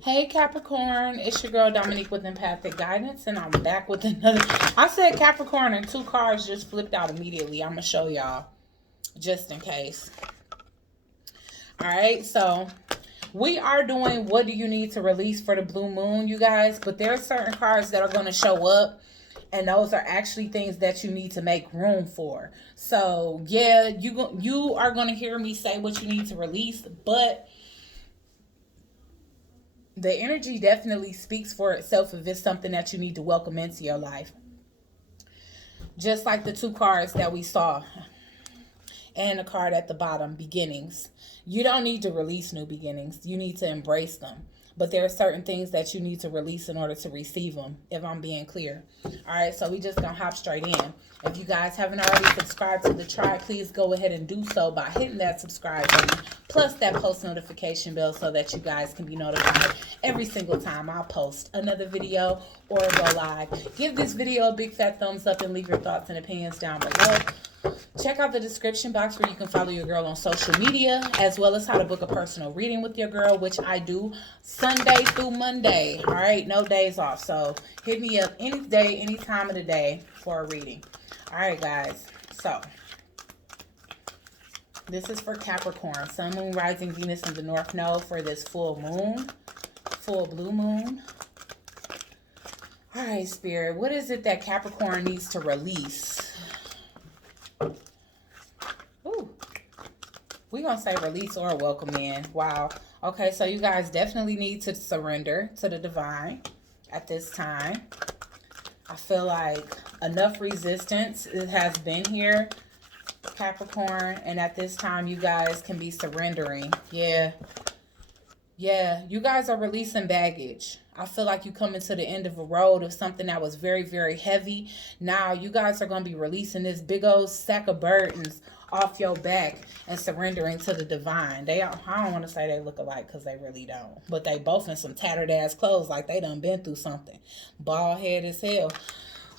Hey Capricorn, it's your girl Dominique with Empathic Guidance, and I'm back with another. I said Capricorn, and two cards just flipped out immediately. I'm gonna show y'all just in case. All right, so we are doing what do you need to release for the blue moon, you guys, but there are certain cards that are going to show up, and those are actually things that you need to make room for. So yeah, you are going to hear me say what you need to release, but the energy definitely speaks for itself if it's something that you need to welcome into your life. Just like the two cards that we saw, and a card at the bottom, beginnings. You don't need to release new beginnings. You need to embrace them. But there are certain things that you need to release in order to receive them, if I'm being clear. All right, so we just gonna hop straight in. If you guys haven't already subscribed to the tribe, please go ahead and do so by hitting that subscribe button, plus that post notification bell so that you guys can be notified every single time I post another video or go live. Give this video a big fat thumbs up and leave your thoughts and opinions down below. Check out the description box where you can follow your girl on social media, as well as how to book a personal reading with your girl, which I do Sunday through Monday. All right, no days off. So hit me up any day, any time of the day for a reading. All right, guys. So this is for Capricorn, Sun, Moon, Rising, Venus in the North Node for this full moon, full blue moon. All right, Spirit, what is it that Capricorn needs to release? We're going to say release or welcome in. Wow. Okay, so you guys definitely need to surrender to the divine at this time. I feel like enough resistance has been here, Capricorn, and at this time you guys can be surrendering. Yeah, you guys are releasing baggage. I feel like you coming to the end of a road of something that was very, very heavy. Now you guys are going to be releasing this big old sack of burdens off your back and surrendering to the divine. I don't want to say they look alike because they really don't. But they both in some tattered ass clothes like they done been through something. Bald head as hell.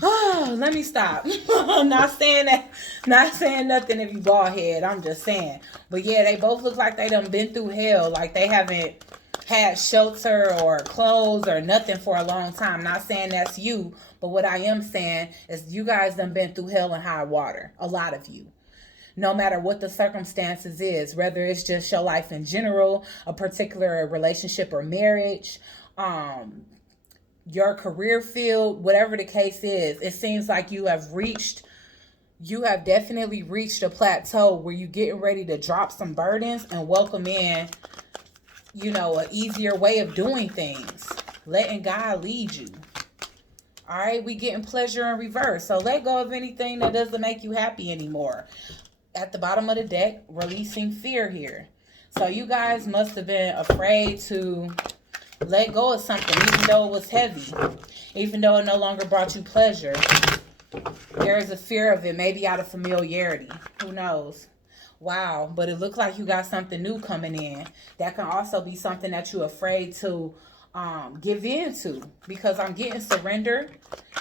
Oh, let me stop. Not saying that, not saying nothing if you bald head. I'm just saying. But yeah, they both look like they done been through hell. Like they haven't had shelter or clothes or nothing for a long time. Not saying that's you, but what I am saying is you guys done been through hell and high water. A lot of you. No matter what the circumstances is, whether it's just your life in general, a particular relationship or marriage, your career field, whatever the case is, it seems like you have definitely reached a plateau where you're getting ready to drop some burdens and welcome in, an easier way of doing things, letting God lead you. All right, we getting pleasure in reverse. So let go of anything that doesn't make you happy anymore. At the bottom of the deck, releasing fear here. So you guys must have been afraid to let go of something, even though it was heavy, even though it no longer brought you pleasure. There is a fear of it, maybe out of familiarity. Who knows? Wow, but it looked like you got something new coming in. That can also be something that you're afraid to give in to, because I'm getting surrender,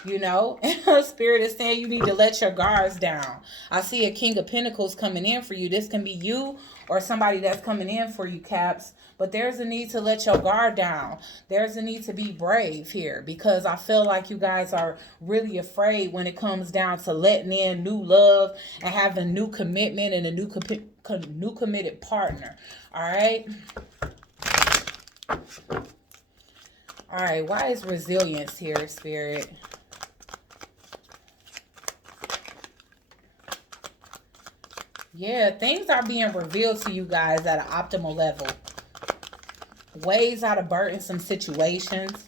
and Spirit is saying you need to let your guards down. I see a King of Pentacles coming in for you. This can be you or somebody that's coming in for you, Caps. But there's a need to let your guard down. There's a need to be brave here, because I feel like you guys are really afraid when it comes down to letting in new love and having new commitment and a new committed partner. All right. All right, why is resilience here, Spirit? Yeah, things are being revealed to you guys at an optimal level. Ways out of burdensome situations.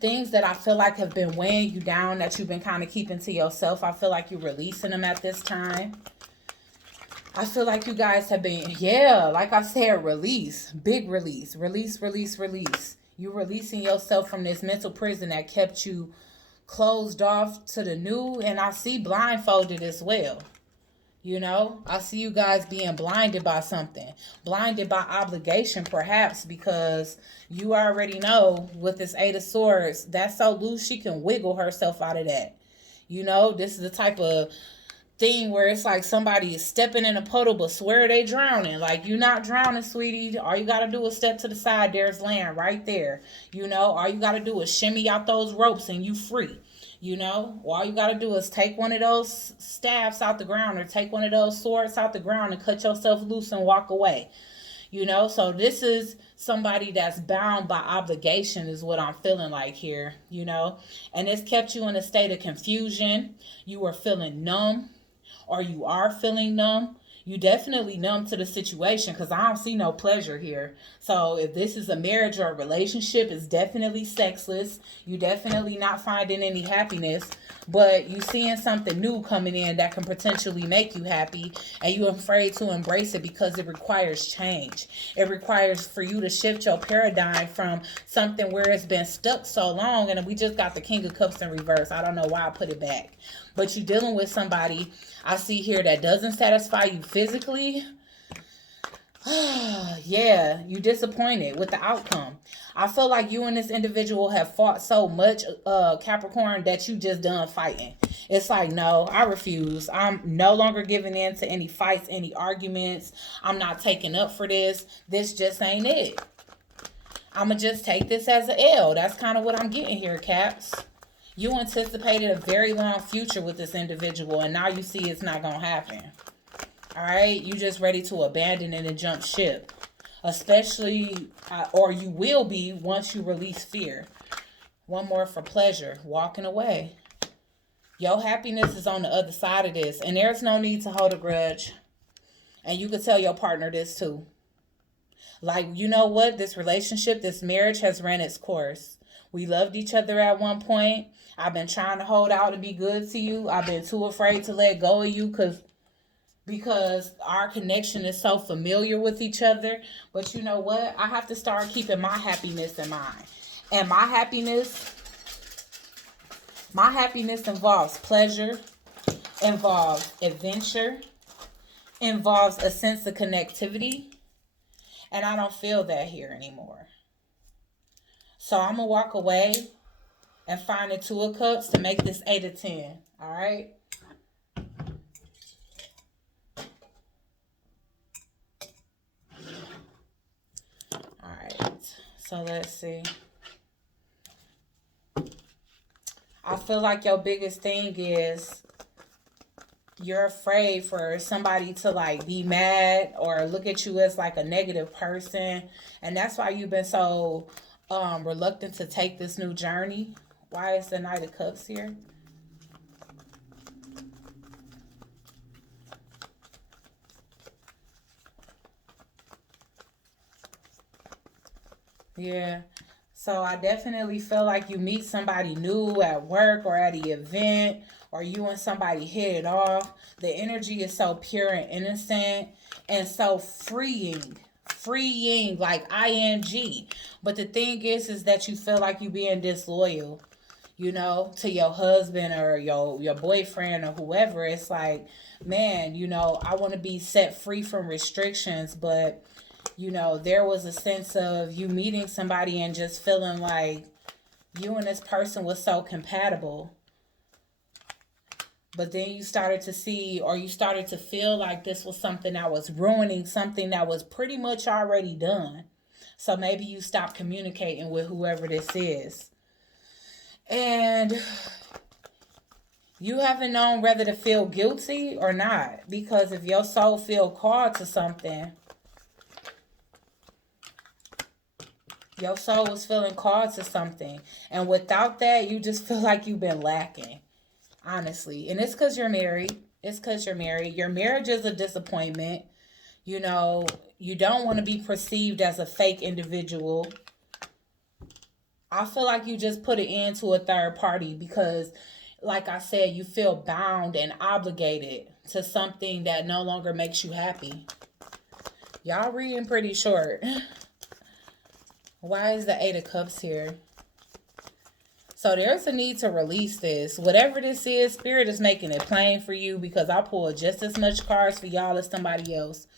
Things that I feel like have been weighing you down that you've been kind of keeping to yourself. I feel like you're releasing them at this time. I feel like you guys have been, like I said, release. Big release. Release, release, release. You're releasing yourself from this mental prison that kept you closed off to the new. And I see blindfolded as well. I see you guys being blinded by something. Blinded by obligation, perhaps, because you already know with this Eight of Swords, that's so loose she can wiggle herself out of that. This is the type of thing where it's like somebody is stepping in a puddle but swear they drowning. Like, you're not drowning, sweetie. All you got to do is step to the side. There's land right there. You know, all you got to do is shimmy out those ropes and you free. You know, all you got to do is take one of those staffs out the ground or take one of those swords out the ground and cut yourself loose and walk away. You know, so this is somebody that's bound by obligation is what I'm feeling like here, you know. And it's kept you in a state of confusion. You are feeling numb, or you are feeling numb. You definitely numb to the situation because I don't see no pleasure here. So if this is a marriage or a relationship, it's definitely sexless. You definitely not finding any happiness, but you seeing something new coming in that can potentially make you happy, and you're afraid to embrace it because it requires change. It requires for you to shift your paradigm from something where it's been stuck so long, and we just got the King of Cups in reverse. I don't know why I put it back. But you're dealing with somebody I see here that doesn't satisfy you physically. Yeah, you disappointed with the outcome. I feel like you and this individual have fought so much, Capricorn, that you just done fighting. It's like, no, I refuse. I'm no longer giving in to any fights, any arguments. I'm not taking up for this. This just ain't it. I'm going to just take this as an L. That's kind of what I'm getting here, Caps. You anticipated a very long future with this individual, and now you see it's not going to happen. All right? You just ready to abandon it and jump ship. Especially, or you will be once you release fear. One more for pleasure. Walking away. Your happiness is on the other side of this, and there's no need to hold a grudge. And you can tell your partner this too. Like, you know what? This relationship, this marriage has ran its course. We loved each other at one point. I've been trying to hold out to be good to you. I've been too afraid to let go of you because our connection is so familiar with each other. But you know what? I have to start keeping my happiness in mind. And my happiness involves pleasure, involves adventure, involves a sense of connectivity. And I don't feel that here anymore. So I'm going to walk away and find the Two of Cups to make this 8 of 10. All right? All right. So let's see. I feel like your biggest thing is you're afraid for somebody to like be mad or look at you as like a negative person. And that's why you've been so reluctant to take this new journey. Why is the Knight of Cups here? Yeah. So I definitely feel like you meet somebody new at work or at an event, or you and somebody hit it off. The energy is so pure and innocent and so freeing. Freeing, like ing. But the thing is that you feel like you being disloyal, you know, to your husband or your boyfriend or whoever. It's like, man, you know, I want to be set free from restrictions, but you know, there was a sense of you meeting somebody and just feeling like you and this person was so compatible. But then you started to see, or you started to feel like this was something that was ruining something that was pretty much already done. So maybe you stopped communicating with whoever this is. And you haven't known whether to feel guilty or not. Because if your soul feel called to something, your soul was feeling called to something. And without that, you just feel like you've been lacking. Honestly. And it's because you're married. It's because you're married. Your marriage is a disappointment. You know, you don't want to be perceived as a fake individual. I feel like you just put it into a third party because, like I said, you feel bound and obligated to something that no longer makes you happy. Y'all reading pretty short. Why is the 8 of Cups here? So there's a need to release this. Whatever this is, Spirit is making it plain for you because I pulled just as much cards for y'all as somebody else.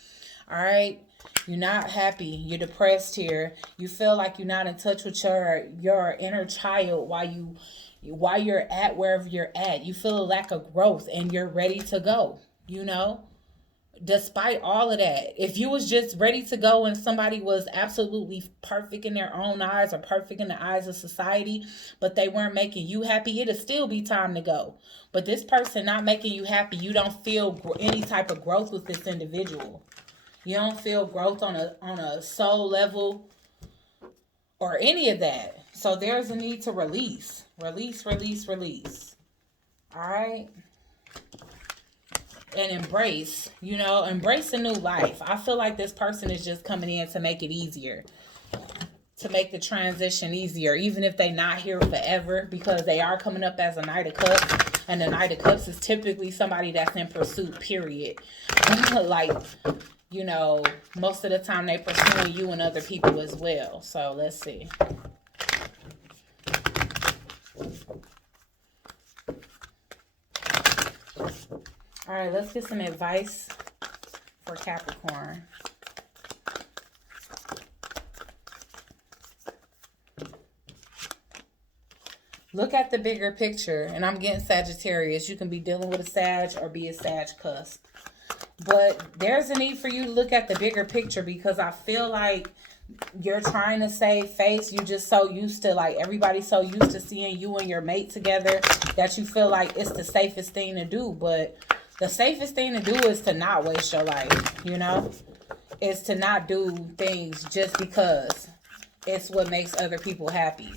All right? You're not happy. You're depressed here. You feel like you're not in touch with your inner child while you while you're at wherever you're at, you feel a lack of growth and you're ready to go, you know? Despite all of that, if you was just ready to go and somebody was absolutely perfect in their own eyes or perfect in the eyes of society, but they weren't making you happy, it'll still be time to go. But this person not making you happy, you don't feel any type of growth with this individual. You don't feel growth on a soul level or any of that. So there's a need to release. Release, release, release. All right? And embrace, embrace a new life. I feel like this person is just coming in to make it easier, to make the transition easier, even if they're not here forever, because they are coming up as a Knight of Cups, and the Knight of Cups is typically somebody that's in pursuit, period. Like, most of the time they pursuing you and other people as well. So let's see. All right, let's get some advice for Capricorn. Look at the bigger picture, and I'm getting Sagittarius. You can be dealing with a Sag or be a Sag cusp. But there's a need for you to look at the bigger picture, because I feel like you're trying to save face. You just so used to, like, everybody's so used to seeing you and your mate together that you feel like it's the safest thing to do. But the safest thing to do is to not waste your life, It's to not do things just because it's what makes other people happy.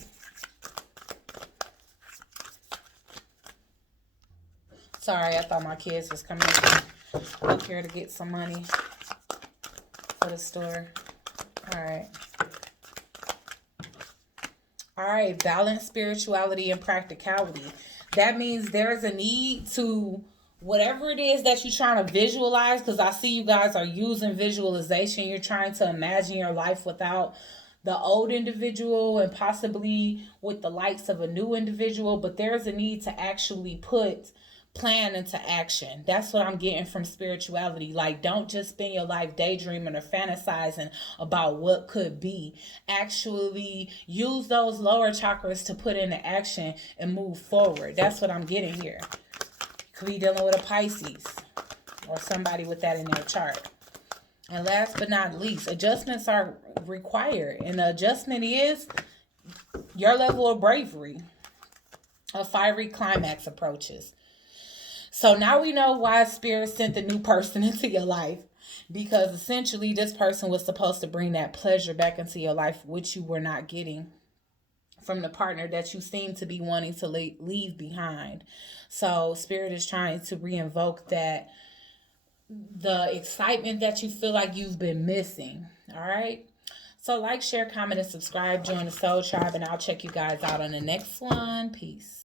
Sorry, I thought my kids was coming up here to get some money for the store. All right, balance spirituality and practicality. That means there's a need to, whatever it is that you're trying to visualize, because I see you guys are using visualization. You're trying to imagine your life without the old individual and possibly with the likes of a new individual, but there's a need to actually put plan into action. That's what I'm getting from spirituality. Like, don't just spend your life daydreaming or fantasizing about what could be. Actually use those lower chakras to put into action and move forward. That's what I'm getting here. Could be dealing with a Pisces or somebody with that in their chart. And last but not least, adjustments are required. And the adjustment is your level of bravery. A fiery climax approaches. So now we know why Spirit sent the new person into your life. Because essentially this person was supposed to bring that pleasure back into your life, which you were not getting from the partner that you seem to be wanting to leave behind. So Spirit is trying to reinvoke that, the excitement that you feel like you've been missing. All right. So like, share, comment, and subscribe. Join the Soul Tribe, and I'll check you guys out on the next one. Peace.